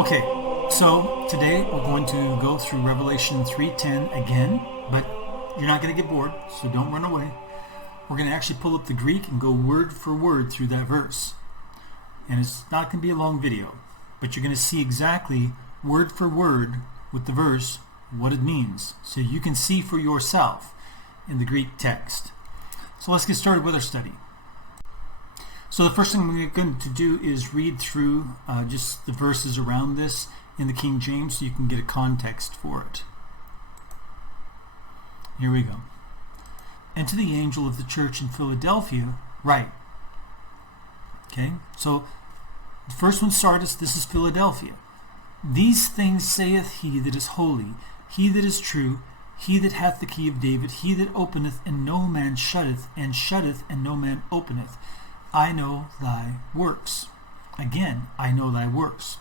Okay, so today we're going to go through Revelation 3:10 again, but you're not going to get bored, so don't run away. We're going to actually pull up the Greek and go word for word through that verse. And it's not going to be a long video, but you're going to see exactly word for word with the verse what it means, so you can see for yourself in the Greek text. So let's get started with our study. So the first thing we're going to do is read through just the verses around this in the King James so you can get a context for it. Here we go. And to the angel of the church in Philadelphia, write. Okay, so the first one, Sardis, this is Philadelphia. These things saith he that is holy, he that is true, he that hath the key of David, he that openeth and no man shutteth, and shutteth and no man openeth. I know thy works. Again, I know thy works.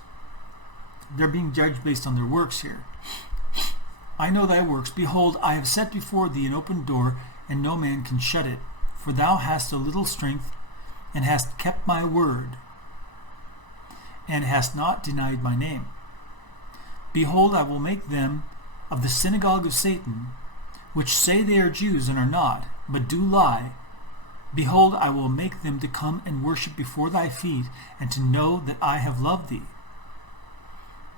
They're being judged based on their works here. I know thy works. Behold, I have set before thee an open door, and no man can shut it. For thou hast a little strength, and hast kept my word, and hast not denied my name. Behold, I will make them of the synagogue of Satan, which say they are Jews and are not, but do lie. Behold, I will make them to come and worship before thy feet, and to know that I have loved thee.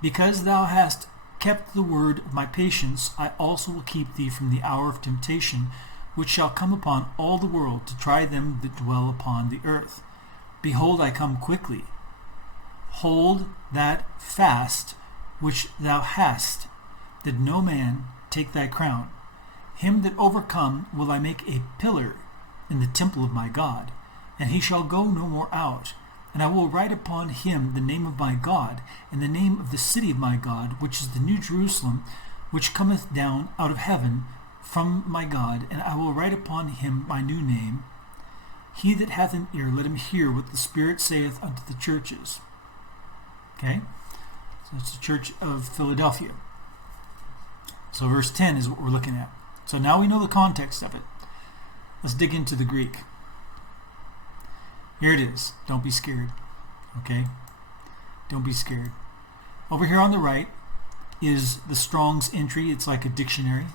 Because thou hast kept the word of my patience, I also will keep thee from the hour of temptation, which shall come upon all the world, to try them that dwell upon the earth. Behold, I come quickly. Hold that fast which thou hast, that no man take thy crown. Him that overcome will I make a pillar in the temple of my God, and he shall go no more out. And I will write upon him the name of my God, and the name of the city of my God, which is the New Jerusalem, which cometh down out of heaven from my God, and I will write upon him my new name. He that hath an ear, let him hear what the Spirit saith unto the churches. Okay? So it's the church of Philadelphia. So verse 10 is what we're looking at. So now we know the context of it. Let's dig into the Greek. Here it is. Don't be scared. Okay? Don't be scared. Over here on the right is the Strong's entry. It's like a dictionary.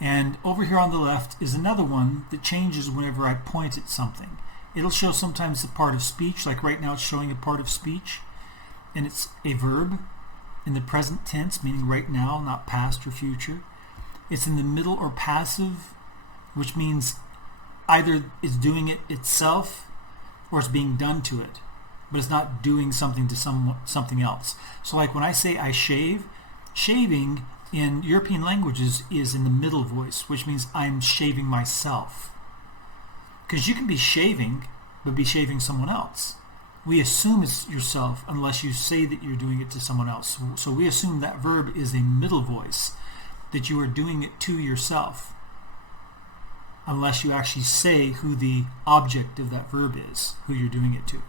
And over here on the left is another one that changes whenever I point at something. It'll show sometimes a part of speech, like right now it's showing a part of speech. And it's a verb in the present tense, meaning right now, not past or future. It's in the middle or passive, which means either it's doing it itself or it's being done to it, but it's not doing something to something else. So like when I say I shave, shaving in European languages is in the middle voice, which means I'm shaving myself. Because you can be shaving, but be shaving someone else. We assume it's yourself unless you say that you're doing it to someone else. So we assume that verb is a middle voice, that you are doing it to yourself, unless you actually say who the object of that verb is, who you're doing it to.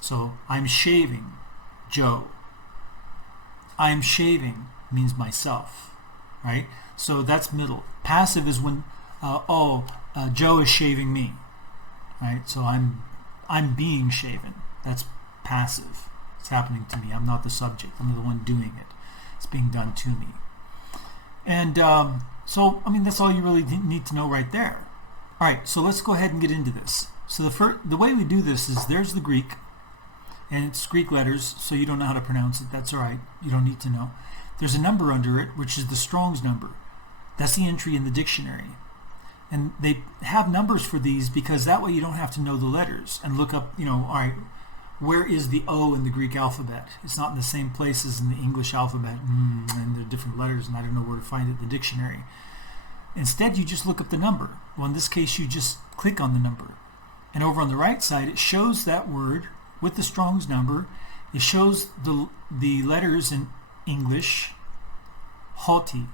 So, I'm shaving Joe. I'm shaving means myself, right? So that's middle. Passive is when, Joe is shaving me, right? So I'm being shaven. That's passive. It's happening to me. I'm not the subject. I'm the one doing it. It's being done to me. And so, that's all you really need to know right there. All right, so let's go ahead and get into this. So the way we do this is there's the Greek, and it's Greek letters, so you don't know how to pronounce it. That's all right. You don't need to know. There's a number under it, which is the Strong's number. That's the entry in the dictionary. And they have numbers for these because that way you don't have to know the letters and look up, all right, where is the O in the Greek alphabet? It's not in the same place as in the English alphabet, and there are different letters, and I don't know where to find it in the dictionary. Instead, you just look up the number. Well, in this case, you just click on the number. And over on the right side, it shows that word with the Strong's number. It shows the letters in English, hoti.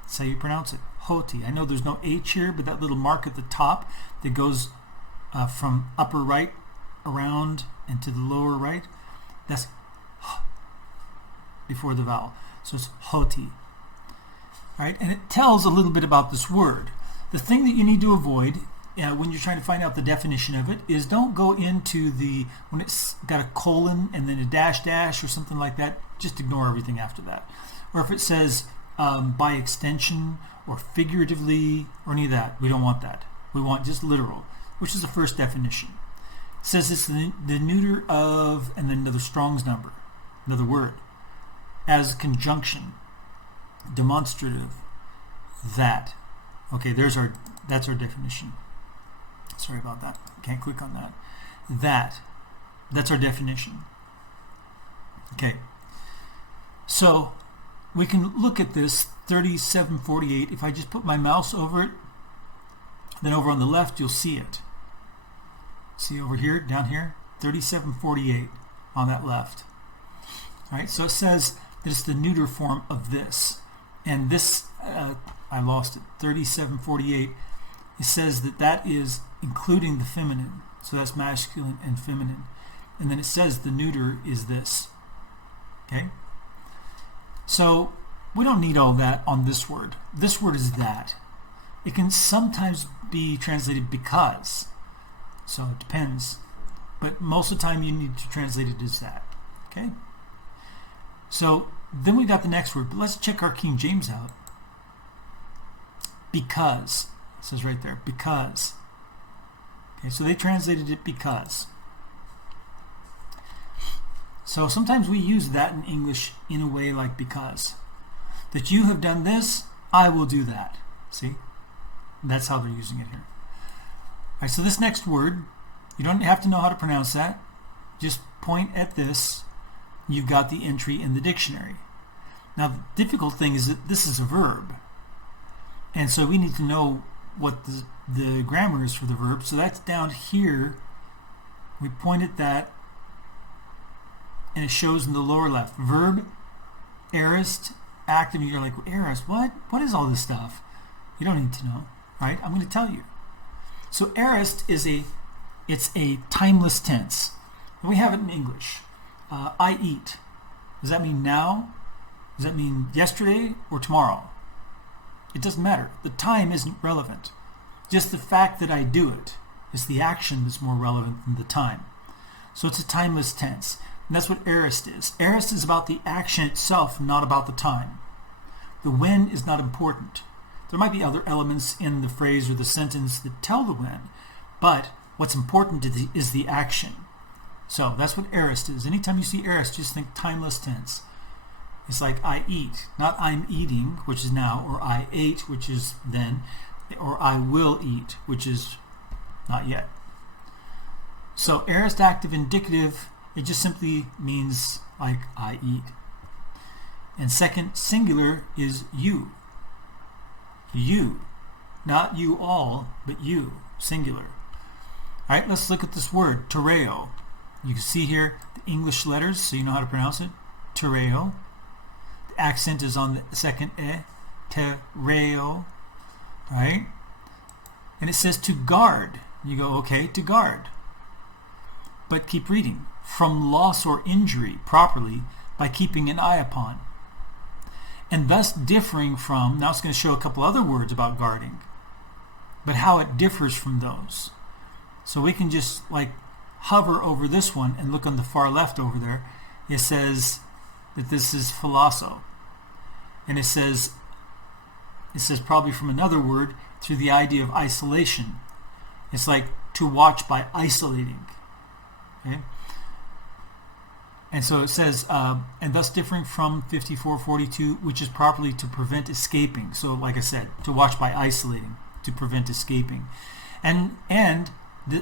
That's how you pronounce it, hoti. I know there's no H here, but that little mark at the top that goes from upper right around and to the lower right, that's before the vowel. So it's hoti. All right, and it tells a little bit about this word. The thing that you need to avoid when you're trying to find out the definition of it is don't go into when it's got a colon and then a dash dash or something like that. Just ignore everything after that. Or if it says by extension or figuratively or any of that, we don't want that. We want just literal, which is the first definition. It says it's the neuter of, and then another Strong's number, another word, as conjunction, demonstrative, that. Okay, that's our definition. Sorry about that. Can't click on that. That's our definition. Okay. So we can look at this 3748. If I just put my mouse over it, then over on the left you'll see it. See over here, down here, 3748 on that left. All right, so it says that it's the neuter form of this. And this, I lost it, 3748, it says that is including the feminine. So that's masculine and feminine. And then it says the neuter is this. Okay? So we don't need all that on this word. This word is that. It can sometimes be translated because. So it depends. But most of the time you need to translate it as that. Okay? So then we got the next word. But let's check our King James out. Because. It says right there. Because. Okay, so they translated it because. So sometimes we use that in English in a way like because. That you have done this, I will do that. See? That's how they're using it here. All right, so this next word, you don't have to know how to pronounce that. Just point at this. You've got the entry in the dictionary. Now, the difficult thing is that this is a verb. And so we need to know what the grammar is for the verb. So that's down here. We point at that, and it shows in the lower left. Verb, aorist, active. You're like, aorist, what? What is all this stuff? You don't need to know, right? I'm going to tell you. So aorist is it's a timeless tense. And we have it in English. I eat. Does that mean now? Does that mean yesterday or tomorrow? It doesn't matter. The time isn't relevant. Just the fact that I do it. It's the action that's more relevant than the time. So it's a timeless tense. And that's what aorist is. Aorist is about the action itself, not about the time. The when is not important. There might be other elements in the phrase or the sentence that tell the when, but what's important is the action. So that's what aorist is. Anytime you see aorist, just think timeless tense. It's like I eat, not I'm eating, which is now, or I ate, which is then, or I will eat, which is not yet. So aorist active indicative, it just simply means like I eat. And second singular is you. You. Not you all, but you. Singular. All right, let's look at this word, tereo. You can see here the English letters, so you know how to pronounce it. Tereo. The accent is on the second e. Tereo. Right? And it says to guard. You go, okay, to guard. But keep reading. From loss or injury properly by keeping an eye upon. And thus differing from, now it's going to show a couple other words about guarding, but how it differs from those. So we can just like hover over this one and look on the far left over there. It says that this is philoso. And it says probably from another word through the idea of isolation. It's like to watch by isolating. Okay? And so it says, and thus differing from 5442, which is properly to prevent escaping. So like I said, to watch by isolating, to prevent escaping. And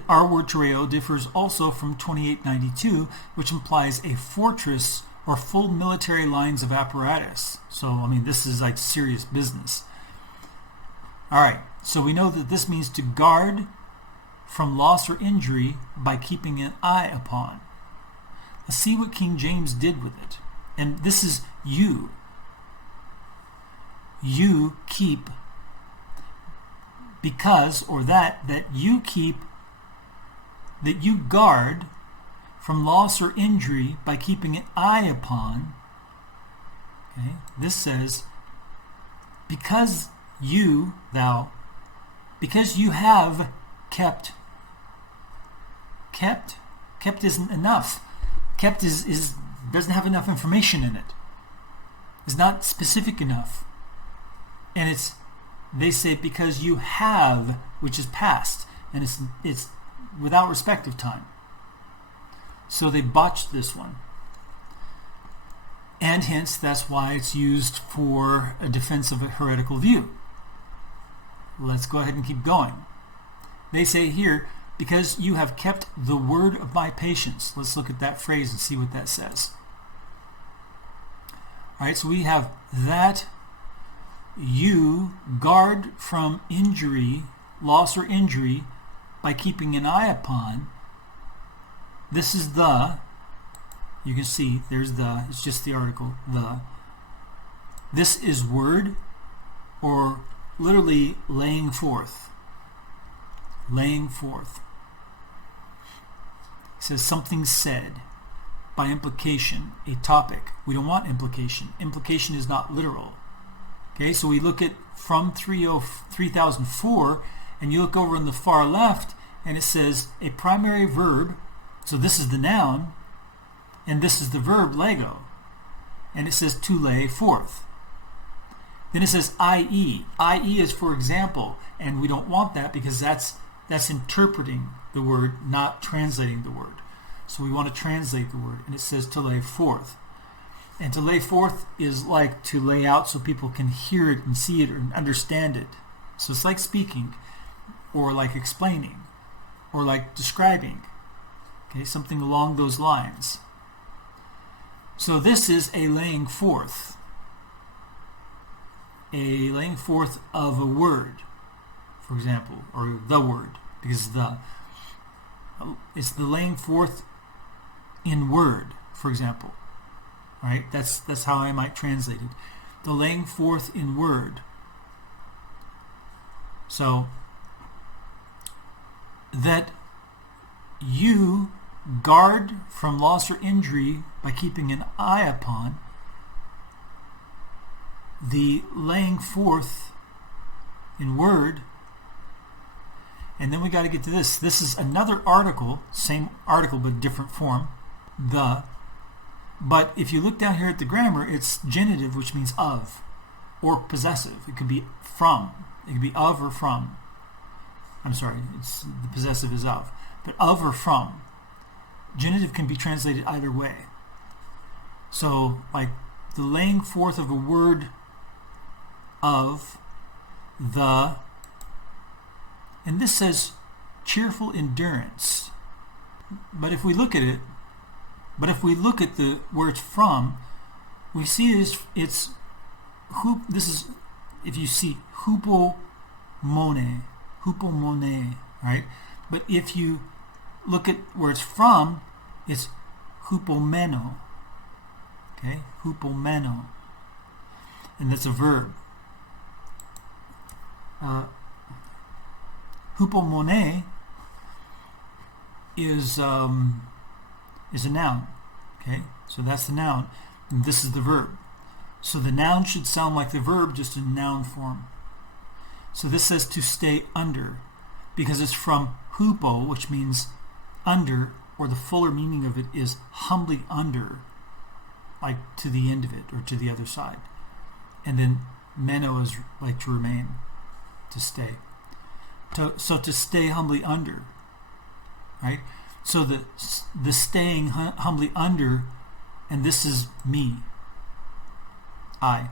our word tereo differs also from 2892, which implies a fortress or full military lines of apparatus. So, I mean, this is like serious business. All right, so we know that this means to guard from loss or injury by keeping an eye upon. Let's see what King James did with it. And this is you. You keep because, or that you keep, that you guard from loss or injury by keeping an eye upon. Okay, this says, because you have kept. Kept isn't enough. Kept is doesn't have enough information in it. It's not specific enough. And they say because you have, which is past, and it's without respect of time. So they botched this one. And hence that's why it's used for a defense of a heretical view. Let's go ahead and keep going. They say here, because you have kept the word of my patience. Let's look at that phrase and see what that says. All right, so we have that you guard from injury, loss or injury, by keeping an eye upon. This is the, you can see, there's the, it's just the article, the. This is word, or literally laying forth. Laying forth. It says something said, by implication, a topic. We don't want implication. Implication is not literal. Okay, so we look at from 3004, and you look over on the far left, and it says a primary verb. So this is the noun, and this is the verb, lego. And it says to lay forth. Then it says i.e. I.e. is for example, and we don't want that because that's interpreting the word, not translating the word. So we want to translate the word, and it says to lay forth. And to lay forth is like to lay out so people can hear it and see it and understand it. So it's like speaking, or like explaining, or like describing. Okay, something along those lines. So this is a laying forth. A laying forth of a word, for example, or the word, because it's the laying forth in word, for example. Right? That's how I might translate it. The laying forth in word. So that you guard from loss or injury by keeping an eye upon the laying forth in word. And then we got to get to this. This is another article, same article but different form, the. But if you look down here at the grammar, it's genitive, which means of, or possessive. It could be from. It could be of or from. I'm sorry, the possessive is of. But of or from. Genitive can be translated either way. So, like the laying forth of a word of, the, and this says cheerful endurance. But if we look at it, the where it's from, we see it's this is, if you see hupomone, right? But if you look at where it's from, it's hupomeno. Okay, hupomeno, and that's a verb. Hupomone is a noun. Okay, so that's the noun, and this is the verb. So the noun should sound like the verb, just in noun form. So this says to stay under, because it's from hupo, which means under, or the fuller meaning of it is humbly under, like to the end of it, or to the other side. And then meno is like to remain, to stay. So to stay humbly under, right? So the staying humbly under, and this is me, I,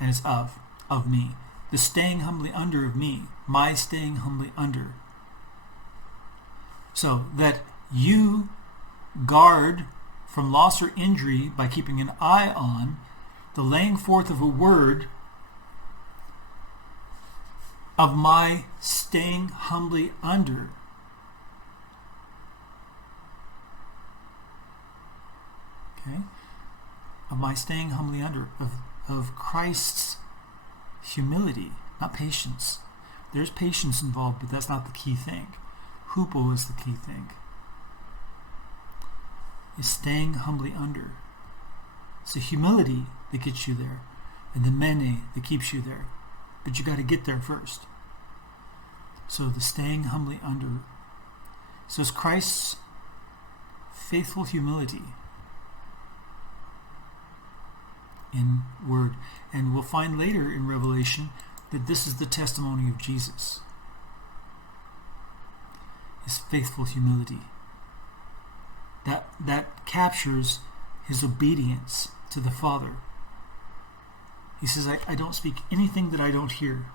and it's of me. The staying humbly under of me, my staying humbly under. So that you guard from loss or injury by keeping an eye on the laying forth of a word of my staying humbly under. Okay? Of my staying humbly under, of Christ's humility, not patience. There's patience involved, but that's not the key thing. Hupo is the key thing. Is staying humbly under. It's the humility that gets you there, and the mene that keeps you there. But you got to get there first. So the staying humbly under. So it's Christ's faithful humility in word. And we'll find later in Revelation that this is the testimony of Jesus. His faithful humility. That captures his obedience to the Father. He says, I don't speak anything that I don't hear.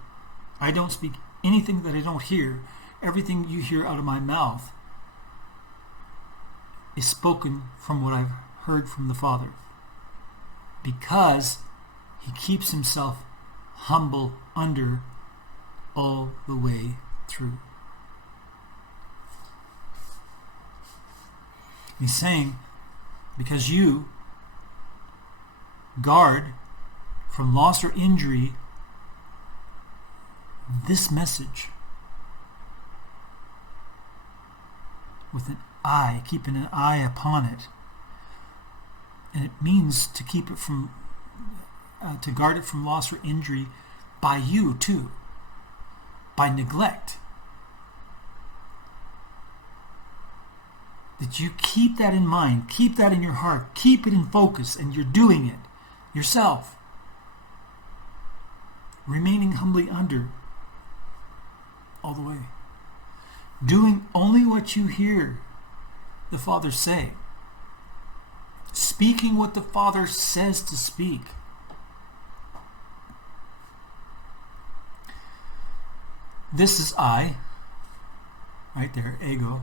I don't speak anything that I don't hear. Everything you hear out of my mouth is spoken from what I've heard from the Father. Because he keeps himself humble under all the way through. He's saying, because you guard from loss or injury this message with an eye, keeping an eye upon it. And it means to keep it from, to guard it from loss or injury by you too, by neglect. That you keep that in mind, keep that in your heart, keep it in focus, and you're doing it yourself. Remaining humbly under all the way. Doing only what you hear the Father say. Speaking what the Father says to speak. This is I, right there, ego,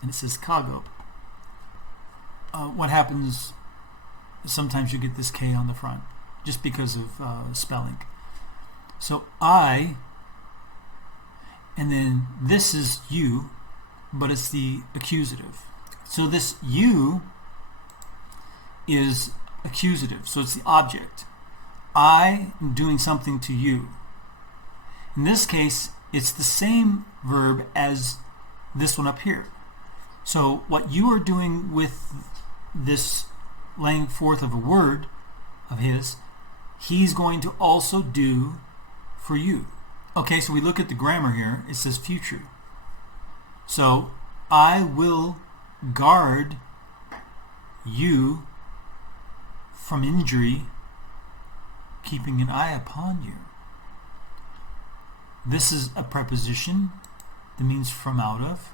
and it says kago. What happens, sometimes you get this K on the front, just because of spelling. So I, and then this is you, but it's the accusative. So this you is accusative, so it's the object. I am doing something to you. In this case, it's the same verb as this one up here. So what you are doing with this laying forth of a word of his, he's going to also do for you. Okay, so we look at the grammar here. It says future. So I will guard you from injury, keeping an eye upon you. This is a preposition that means from out of.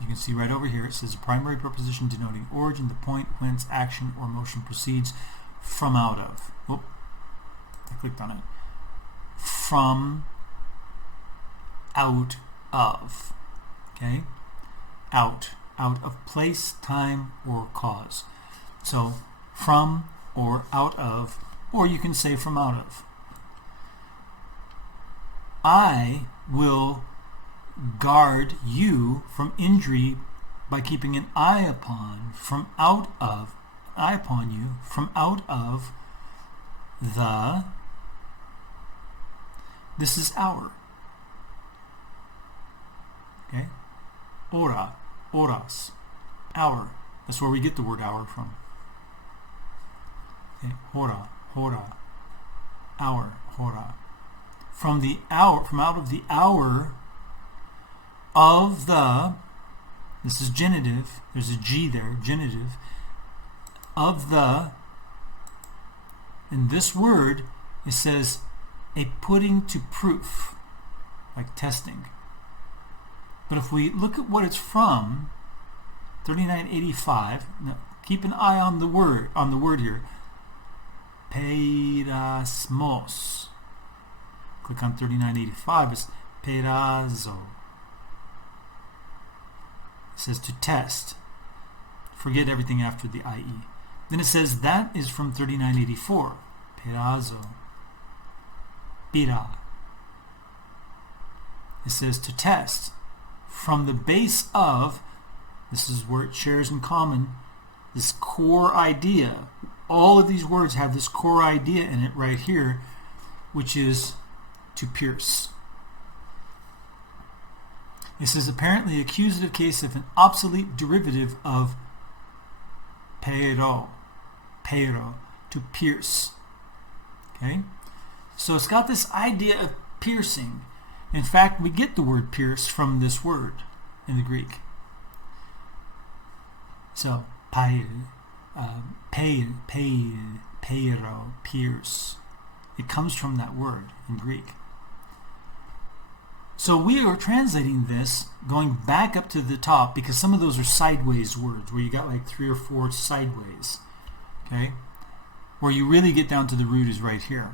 You can see right over here it says a primary preposition denoting origin, the point whence action or motion proceeds, from out of. Whoop, I clicked on it. From out of. Okay? Out of place, time, or cause. So from or out of, or you can say from out of. I will guard you from injury by keeping an eye upon, from out of, eye upon you, from out of the, this is our. Okay? Ora, oras, hour. That's where we get the word hour from. Okay? Hora, hora, hour, hora. From the hour, from out of the hour of the, this is genitive, there's a G there, genitive, of the, in this word, it says a putting to proof, like testing. But if we look at what it's from, 3985, now keep an eye on the word here, peirasmos. Click on 3985, it's perazo. It says to test. Forget everything after the IE. Then it says that is from 3984, perazo. Pira. It says to test. From the base of, this is where it shares in common, this core idea. All of these words have this core idea in it right here, which is to pierce. This is apparently the accusative case of an obsolete derivative of pero, to pierce. Okay? So it's got this idea of piercing. In fact, we get the word pierce from this word in the Greek. So, peiro, pierce. It comes from that word in Greek. So we are translating this, going back up to the top, because some of those are sideways words, where you got like 3 or 4 sideways. Okay? Where you really get down to the root is right here.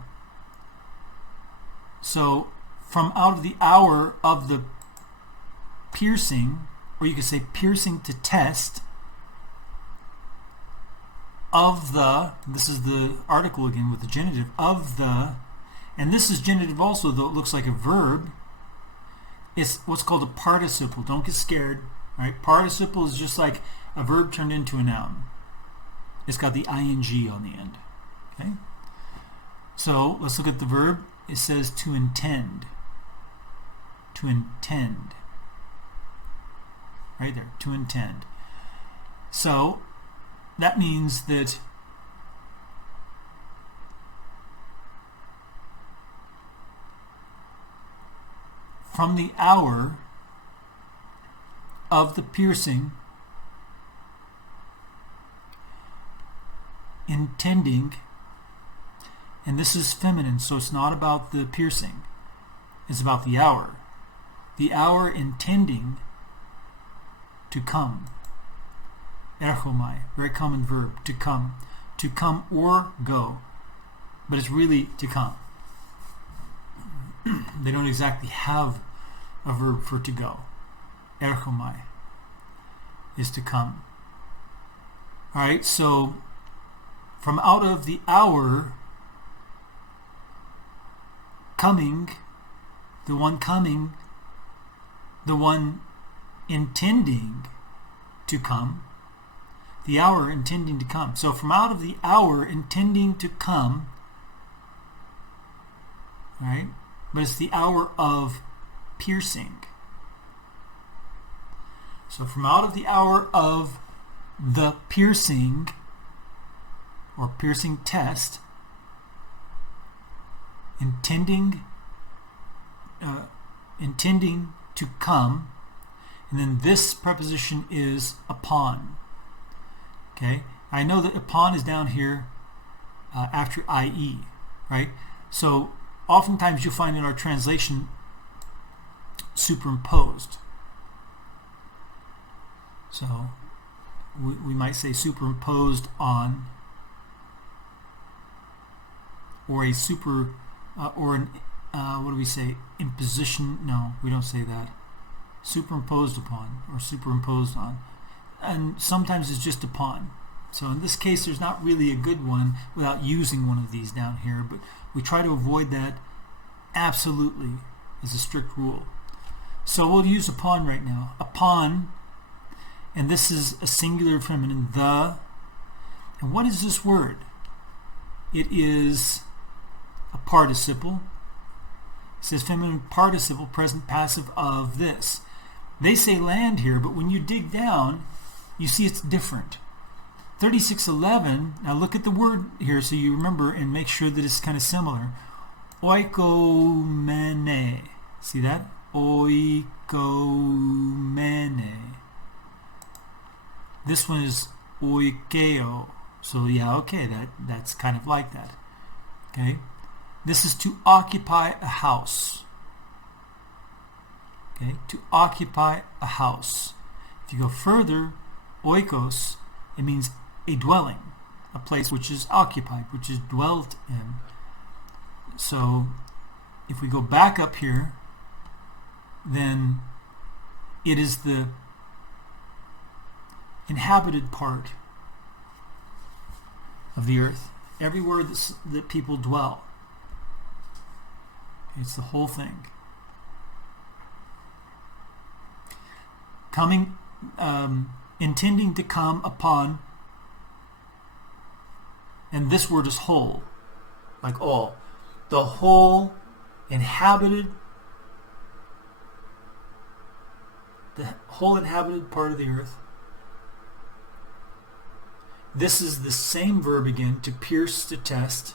So, from out of the hour of the piercing, or you could say piercing to test, of the, this is the article again with the genitive, of the, and this is genitive also, though it looks like a verb. It's what's called a participle. Don't get scared. Right? Participle is just like a verb turned into a noun. It's got the ing on the end. Okay? So let's look at the verb. It says to intend. To intend. Right there. To intend. So that means that from the hour of the piercing, intending, and this is feminine, so it's not about the piercing, it's about the hour. The hour intending to come. Erchomai, very common verb, to come or go, but it's really to come. They don't exactly have a verb for to go. Erchomai is to come. Alright, so from out of the hour coming, the one intending to come, the hour intending to come. So from out of the hour intending to come, right? But it's the hour of piercing. So from out of the hour of the piercing, or piercing test, intending to come, and then this preposition is upon. Okay, I know that upon is down here after IE, right? So oftentimes you'll find in our translation superimposed. So we might say superimposed on, or a super, or an, what do we say? Imposition? No, we don't say that. Superimposed upon, or superimposed on. And sometimes it's just upon. So in this case, there's not really a good one without using one of these down here, but we try to avoid that absolutely as a strict rule. So we'll use upon right now. Upon, and this is a singular feminine, the. And what is this word? It is a participle. It says feminine participle, present passive of this. They say land here, but when you dig down, you see it's different. 3611, now look at the word here so you remember and make sure that it's kind of similar. Oikomene. See that? Oikomene. This one is oikeo. So yeah, okay, that's kind of like that. Okay? This is to occupy a house. Okay? To occupy a house. If you go further, oikos, it means a dwelling, a place which is occupied, which is dwelt in. So if we go back up here, then it is the inhabited part of the earth. Everywhere that people dwell. It's the whole thing. Coming, intending to come upon, and this word is whole, like all. The whole inhabited, part of the earth. This is the same verb again, to pierce, to test.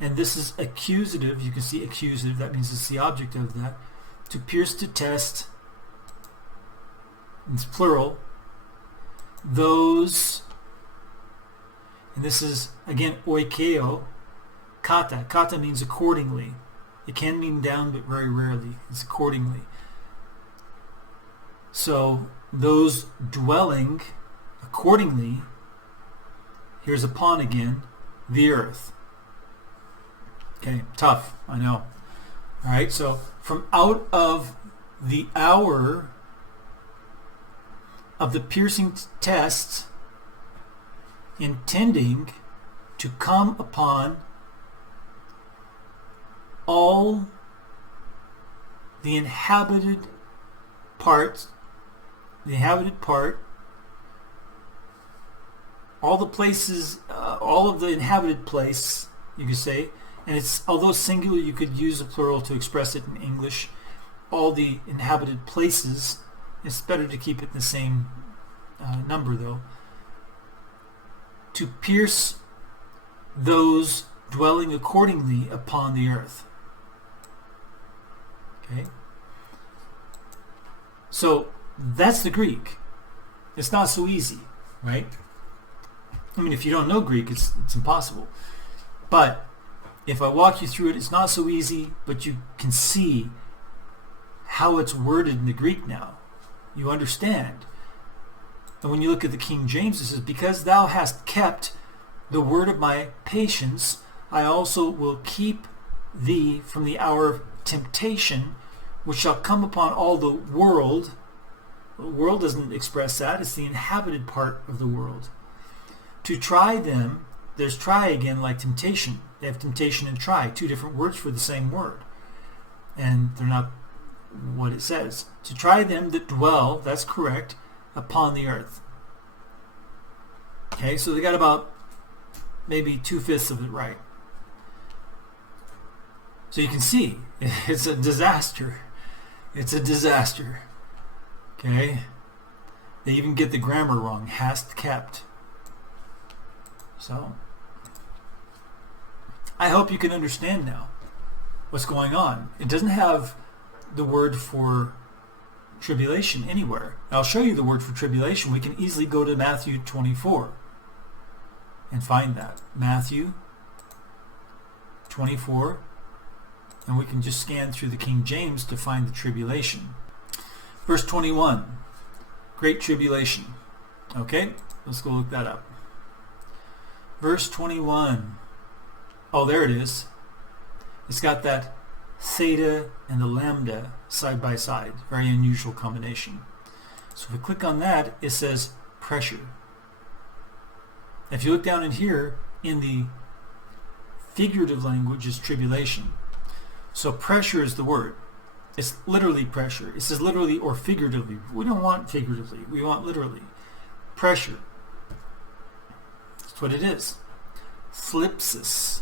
and this is accusative. You can see accusative, that means it's the object of that. To pierce, to test, it's plural, those, and this is, again, oikeo, kata. Kata means accordingly. It can mean down, but very rarely. It's accordingly. So, those dwelling accordingly, here's upon again, the earth. Okay, tough, I know. All right, so from out of the hour of the piercing test, intending to come upon all the inhabited parts, all the places, all of the inhabited place, you could say, and it's, although singular, you could use a plural to express it in English, all the inhabited places. It's better to keep it in the same number, though. To pierce those dwelling accordingly upon the earth. Okay? So, that's the Greek. It's not so easy, right? I mean, if you don't know Greek, it's impossible. But if I walk you through it, it's not so easy, but you can see how it's worded in the Greek now. You understand. And when you look at the King James, it says, because thou hast kept the word of my patience, I also will keep thee from the hour of temptation, which shall come upon all the world. The world doesn't express that. It's the inhabited part of the world. To try them, there's try again, like temptation. They have temptation and try, two different words for the same word. And they're not what it says. To try them that dwell, that's correct, upon the earth. Okay, so they got about maybe 2/5 of it right. So you can see, it's a disaster. It's a disaster. Okay? They even get the grammar wrong. Hast kept. So, I hope you can understand now what's going on. It doesn't have the word for tribulation anywhere. I'll show you the word for tribulation. We can easily go to Matthew 24 and find that. Matthew 24, and we can just scan through the King James to find the tribulation. Verse 21, Great Tribulation. Okay, let's go look that up. Verse 21. Oh, there it is. It's got that theta and the lambda side by side. Very unusual combination. So if we click on that, it says pressure. If you look down in here, in the figurative language is tribulation. So pressure is the word. It's literally pressure. It says literally or figuratively. We don't want figuratively. We want literally. Pressure. That's what it is. Thlipsis.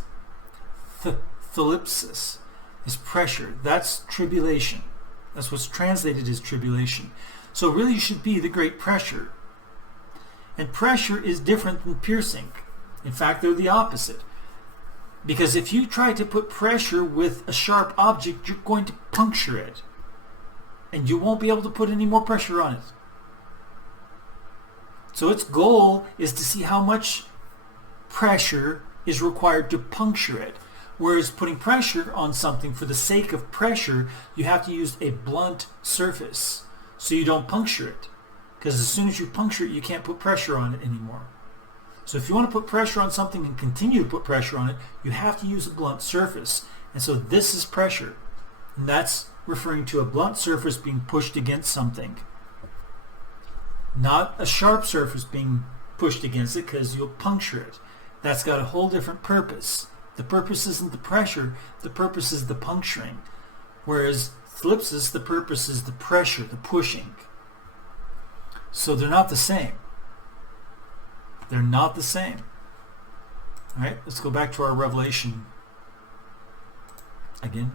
Thlipsis is pressure. That's tribulation. That's what's translated as tribulation. So it really should be the great pressure. And pressure is different than piercing. In fact, they're the opposite. Because if you try to put pressure with a sharp object, you're going to puncture it. And you won't be able to put any more pressure on it. So its goal is to see how much pressure is required to puncture it. Whereas putting pressure on something for the sake of pressure, you have to use a blunt surface so you don't puncture it. Because as soon as you puncture it, you can't put pressure on it anymore. So if you want to put pressure on something and continue to put pressure on it, you have to use a blunt surface. And so this is pressure. And that's referring to a blunt surface being pushed against something. Not a sharp surface being pushed against it, because you'll puncture it. That's got a whole different purpose. The purpose isn't the pressure, the purpose is the puncturing. Whereas thlipsis, the purpose is the pressure, the pushing. So they're not the same. They're not the same. Alright, let's go back to our Revelation again.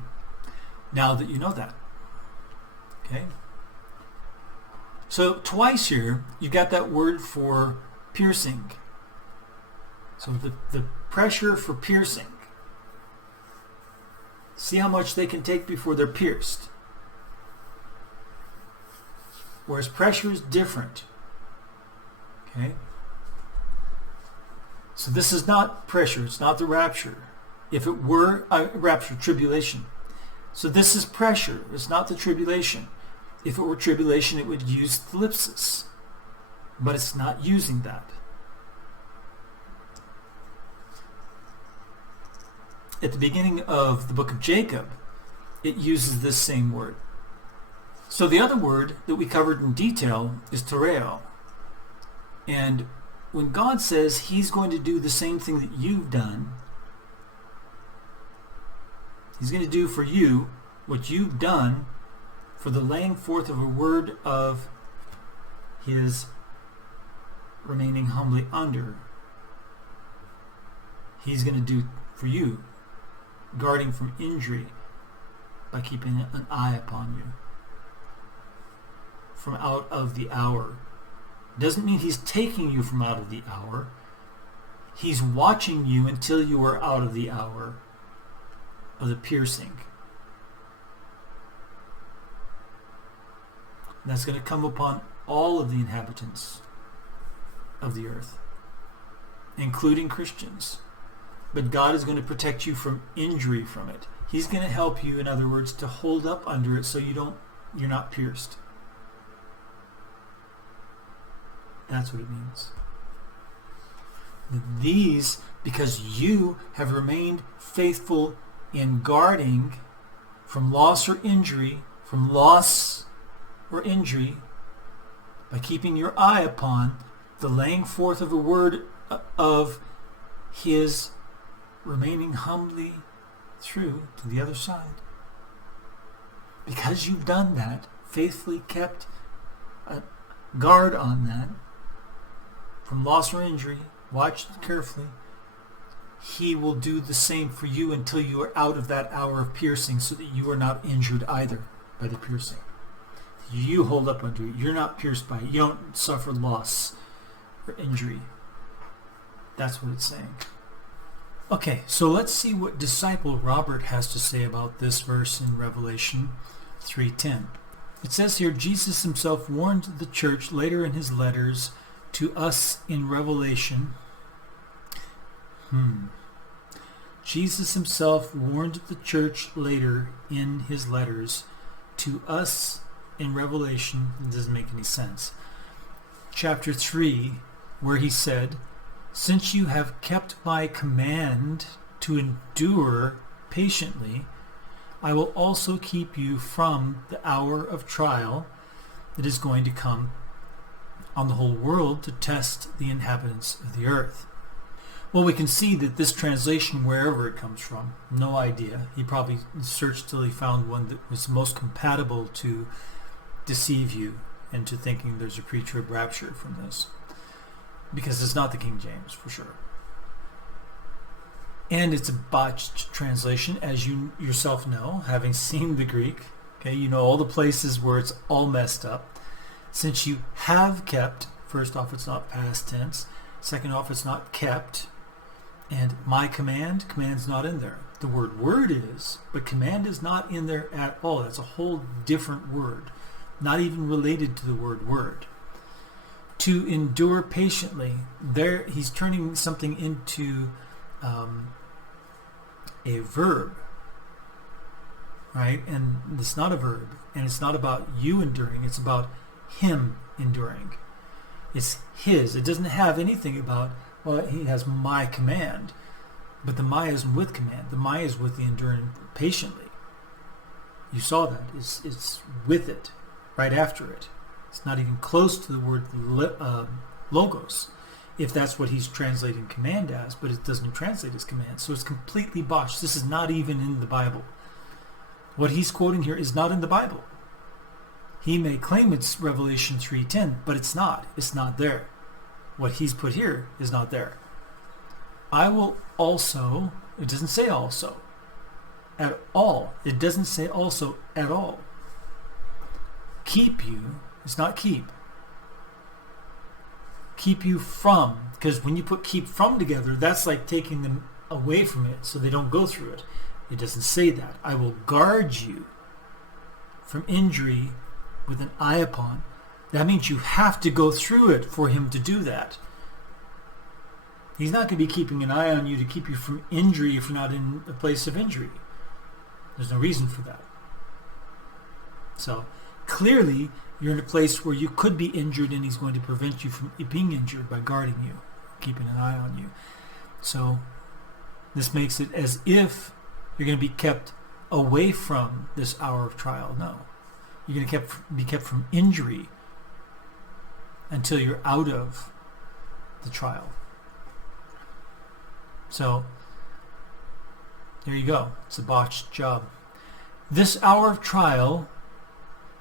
Now that you know that. Okay? So twice here, you got that word for piercing. So the pressure for piercing. See how much they can take before they're pierced. Whereas pressure is different. Okay? So this is not pressure. It's not the rapture. If it were rapture, tribulation. So this is pressure. It's not the tribulation. If it were tribulation, it would use thlipsis. But it's not using that. At the beginning of the book of Jacob, it uses this same word. So the other word that we covered in detail is tereo. And when God says he's going to do the same thing that you've done, he's going to do for you what you've done for the laying forth of a word of his remaining humbly under. He's going to do for you, guarding from injury by keeping an eye upon you from out of the hour. Doesn't mean he's taking you from out of the hour. He's watching you until you are out of the hour of the piercing. And that's going to come upon all of the inhabitants of the earth, including Christians. But God is going to protect you from injury from it. He's going to help you, in other words, to hold up under it so you're not pierced. That's what it means. These, because you have remained faithful in guarding from loss or injury, by keeping your eye upon the laying forth of a word of his remaining humbly through to the other side. Because you've done that, faithfully kept a guard on that, from loss or injury, watch carefully, he will do the same for you until you are out of that hour of piercing, so that you are not injured either by the piercing. You hold up under it. You're not pierced by it. You don't suffer loss or injury. That's what it's saying. Okay, so let's see what disciple Robert has to say about this verse in Revelation 3:10. It says here, Jesus himself warned the church later in his letters to us in Revelation. Jesus himself warned the church later in his letters to us in Revelation. It doesn't make any sense. Chapter 3, where he said, "Since you have kept my command to endure patiently, I will also keep you from the hour of trial that is going to come on the whole world to test the inhabitants of the earth." Well, we can see that this translation, wherever it comes from, no idea. He probably searched till he found one that was most compatible to deceive you into thinking there's a pre-trib rapture from this. Because it's not the King James, for sure. And it's a botched translation, as you yourself know, having seen the Greek. Okay, you know all the places where it's all messed up. Since you have kept, first off, it's not past tense. Second off, it's not kept. And my command's not in there. The word is, but command is not in there at all. That's a whole different word. Not even related to the word. To endure patiently. There, he's turning something into a verb. Right? And it's not a verb. And it's not about you enduring. It's about him enduring. It's his. It doesn't have anything about, well, he has my command. But the my isn't with command. The my is with the enduring patiently. You saw that. It's with it. Right after it. It's not even close to the word logos, if that's what he's translating command as, but it doesn't translate as command. So it's completely botched. This is not even in the Bible. What he's quoting here is not in the Bible. He may claim it's Revelation 3:10, but it's not. It's not there. What he's put here is not there. I will also, it doesn't say also at all. It doesn't say also at all. Keep you, it's not keep. Keep you from, because when you put keep from together, that's like taking them away from it so they don't go through it. It doesn't say that. I will guard you from injury with an eye upon. That means you have to go through it for him to do that. He's not going to be keeping an eye on you to keep you from injury if you're not in a place of injury. There's no reason for that. So clearly you're in a place where you could be injured, and he's going to prevent you from being injured by guarding you, keeping an eye on you. So this makes it as if you're going to be kept away from this hour of trial. No. You're going to be kept from injury until you're out of the trial. So there you go. It's a botched job. This hour of trial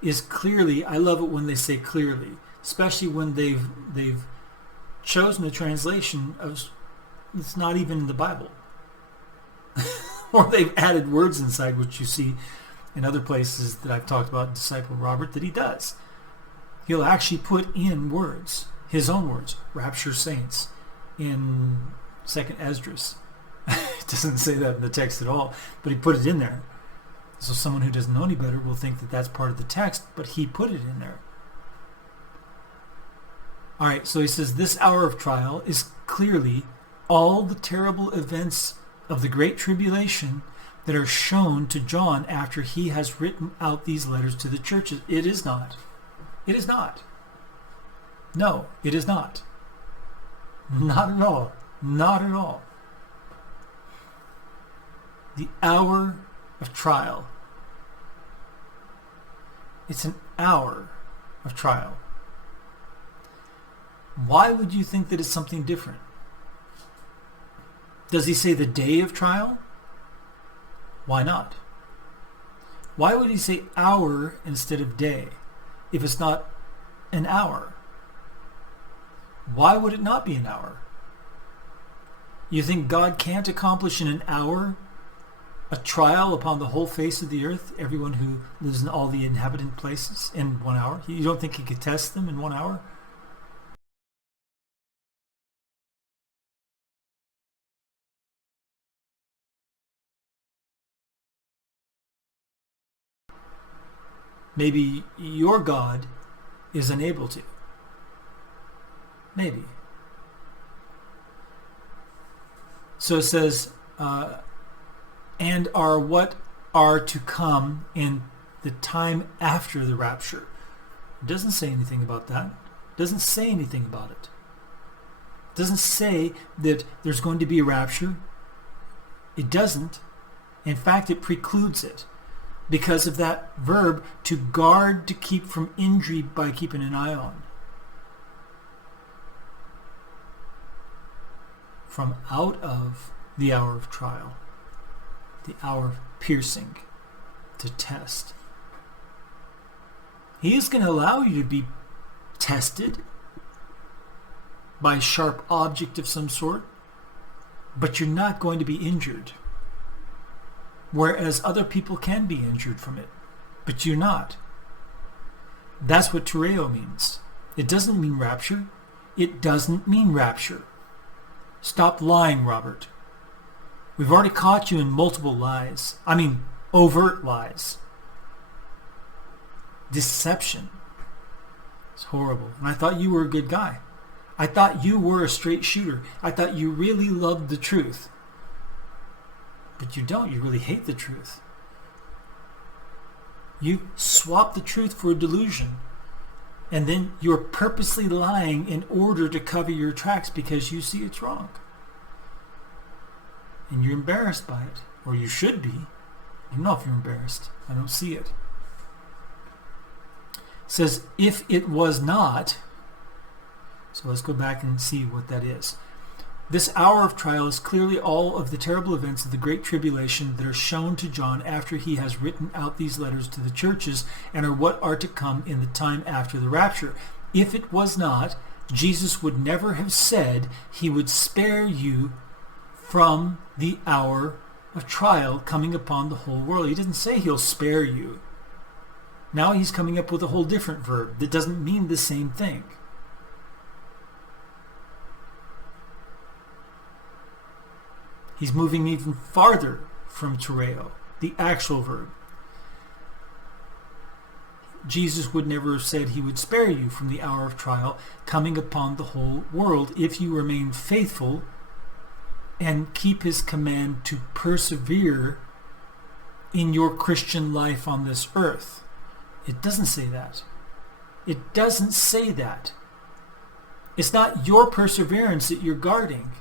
is clearly, I love it when they say clearly, especially when they've chosen a translation of it's not even in the Bible. Or they've added words inside, which you see in other places that I've talked about in Disciple Robert that he does. He'll actually put in words, his own words, rapture saints, in 2nd Esdras. It doesn't say that in the text at all, but he put it in there. So someone who doesn't know any better will think that that's part of the text, but he put it in there. All right, so he says this hour of trial is clearly all the terrible events of the Great Tribulation that are shown to John after he has written out these letters to the churches. It is not. It is not. No, it is not. Not at all. Not at all. The hour of trial. It's an hour of trial. Why would you think that it's something different? Does he say the day of trial? Why not? Why would he say hour instead of day if it's not an hour? Why would it not be an hour? You think God can't accomplish in an hour a trial upon the whole face of the earth, everyone who lives in all the inhabitant places, in 1 hour? You don't think he could test them in 1 hour? Maybe your God is unable to. Maybe. So it says, and are what are to come in the time after the rapture. It doesn't say anything about that. It doesn't say anything about it. It doesn't say that there's going to be a rapture. It doesn't. In fact, it precludes it because of that verb to guard, to keep from injury by keeping an eye on. From out of the hour of trial, the hour of piercing, to test. He is going to allow you to be tested by a sharp object of some sort, but you're not going to be injured. Whereas other people can be injured from it, but you're not. That's what tereo means. It doesn't mean rapture. It doesn't mean rapture. Stop lying, Robert. We've already caught you in multiple lies. I mean, overt lies. Deception. It's horrible. And I thought you were a good guy. I thought you were a straight shooter. I thought you really loved the truth. But you don't. You really hate the truth. You swap the truth for a delusion. And then you're purposely lying in order to cover your tracks because you see it's wrong. And you're embarrassed by it. Or you should be. I don't know if you're embarrassed. I don't see it. It says, if it was not. So let's go back and see what that is. This hour of trial is clearly all of the terrible events of the Great Tribulation that are shown to John after he has written out these letters to the churches and are what are to come in the time after the rapture. If it was not, Jesus would never have said he would spare you from the hour of trial coming upon the whole world. He didn't say he'll spare you. Now he's coming up with a whole different verb that doesn't mean the same thing. He's moving even farther from tereo, the actual verb. Jesus would never have said he would spare you from the hour of trial coming upon the whole world if you remain faithful and keep his command to persevere in your Christian life on this earth. It doesn't say that. It doesn't say that. It's not your perseverance that you're guarding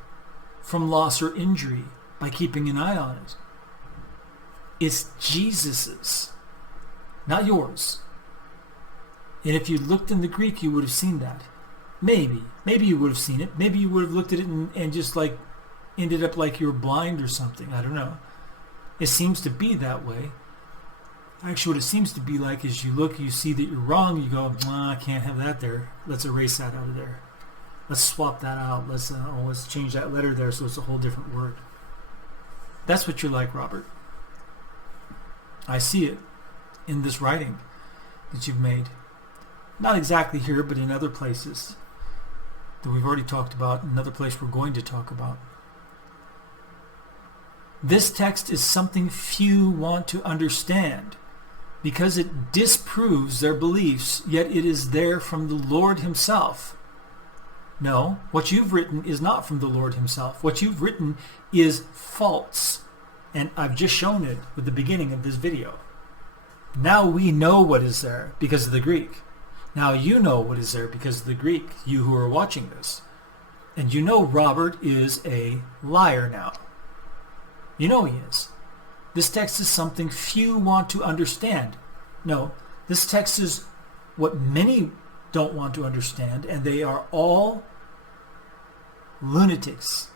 from loss or injury by keeping an eye on it. It's Jesus's, not yours. And if you looked in the Greek, you would have seen that. Maybe you would have seen it. Maybe you would have looked at it and just like ended up like you were blind or something. I don't know. It seems to be that way. Actually, what it seems to be like is you look, you see that you're wrong, you go, I can't have that there. Let's erase that out of there. Let's swap that out. Let's change that letter there so it's a whole different word. That's what you're like, Robert. I see it in this writing that you've made. Not exactly here, but in other places that we've already talked about, another place we're going to talk about. This text is something few want to understand because it disproves their beliefs, yet it is there from the Lord himself. No, what you've written is not from the Lord himself. What you've written is false. And I've just shown it with the beginning of this video. Now we know what is there because of the Greek. Now you know what is there because of the Greek, you who are watching this. And you know Robert is a liar now. You know he is. This text is something few want to understand. No, this text is what many don't want to understand, and they are all lunatics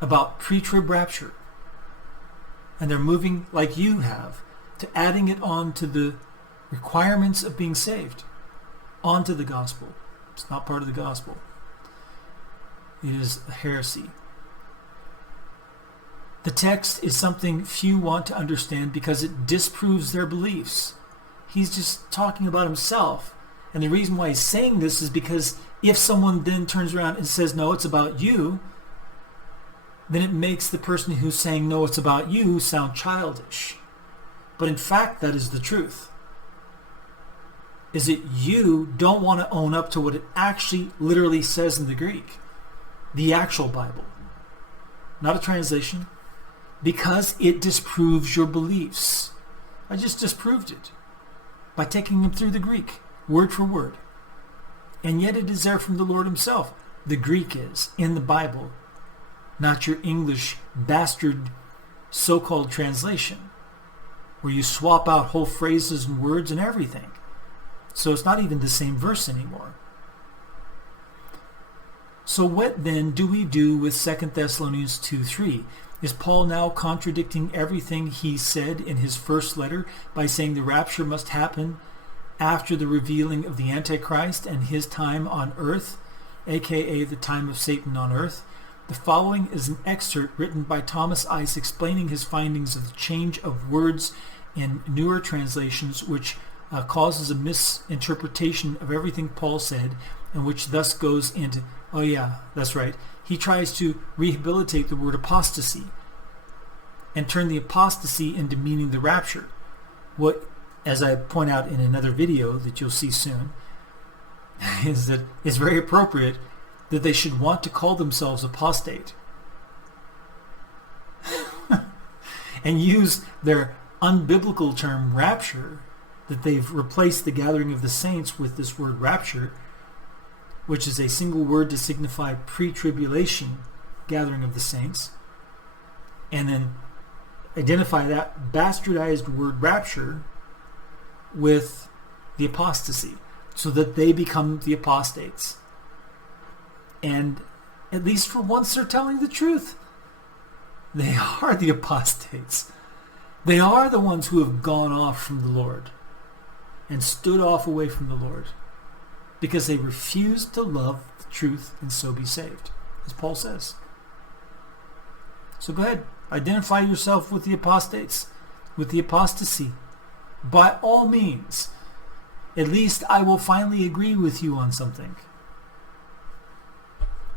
about pre-trib rapture. And they're moving like you have to adding it on to the requirements of being saved, onto the gospel. It's not part of the gospel. It is a heresy. The text is something few want to understand because it disproves their beliefs. He's just talking about himself. And the reason why he's saying this is because if someone then turns around and says, no, it's about you, then it makes the person who's saying, no, it's about you, sound childish. But in fact, that is the truth. Is that you don't want to own up to what it actually literally says in the Greek. The actual Bible. Not a translation. Because it disproves your beliefs. I just disproved it by taking them through the Greek, word for word. And yet it is there from the Lord himself. The Greek is, in the Bible, not your English bastard so-called translation, where you swap out whole phrases and words and everything. So it's not even the same verse anymore. So what then do we do with 2 Thessalonians 2:3? Is Paul now contradicting everything he said in his first letter by saying the rapture must happen after the revealing of the Antichrist and his time on earth, aka the time of Satan on earth? The following is an excerpt written by Thomas Ice explaining his findings of the change of words in newer translations, which causes a misinterpretation of everything Paul said, and which thus goes into, oh yeah, that's right, he tries to rehabilitate the word apostasy and turn the apostasy into meaning the rapture. What, as I point out in another video that you'll see soon, is that it's very appropriate that they should want to call themselves apostate and use their unbiblical term rapture, that they've replaced the gathering of the saints with this word rapture, which is a single word to signify pre-tribulation gathering of the saints, and then identify that bastardized word rapture with the apostasy, so that they become the apostates. And at least for once they're telling the truth. They are the apostates. They are the ones who have gone off from the Lord and stood off away from the Lord, because they refused to love the truth and so be saved, as Paul says. So go ahead, identify yourself with the apostates, with the apostasy. By all means, at least I will finally agree with you on something.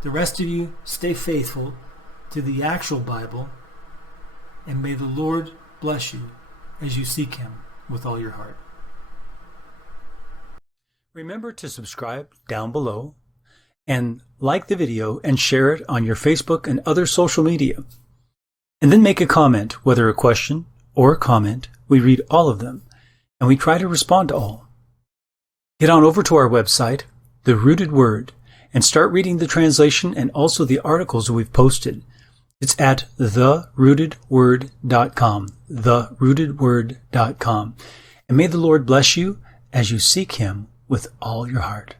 The rest of you stay faithful to the actual Bible And may the Lord bless you as you seek Him with all your heart. Remember to subscribe down below and like the video and share it on your Facebook and other social media. And then make a comment, whether a question or a comment. We read all of them, and we try to respond to all. Get on over to our website, The Rooted Word, and start reading the translation and also the articles we've posted. It's at therootedword.com, therootedword.com. And may the Lord bless you as you seek Him with all your heart.